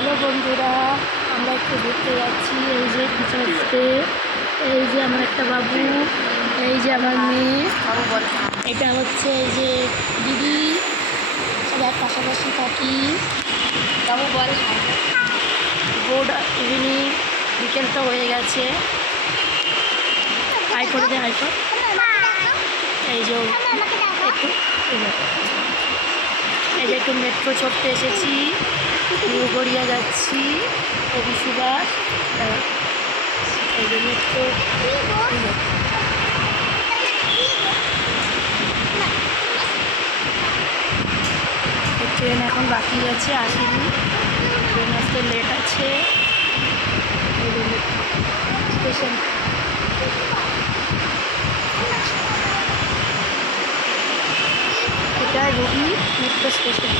Hello বন্ধুরা, আমরা একটু ঘুরতে যাচ্ছি। এই যে টিচার্সডে, এই যে আমার একটা বাবু, এই যে আমার মেয়ে, এটা হচ্ছে এই যে দিদি, সবাই পাশাপাশি থাকি। বাবু বল গুড ইভিনিং, বিকেল তো হয়ে গেছে। হাই করে দে, হাই কর। এই যে একটু এই যে একটু মেট্রো চড়তে এসেছি, নিউ গড়িয়া যাচ্ছি, কবি সুভাষ। এই যে মেট্রো, ট্রেন এখন বাকি আছে, আসেনি। ট্রেন আসতে লেট আছে। এই যে মেট্রো স্টেশন, এটা রুবি মেট্রো স্টেশন।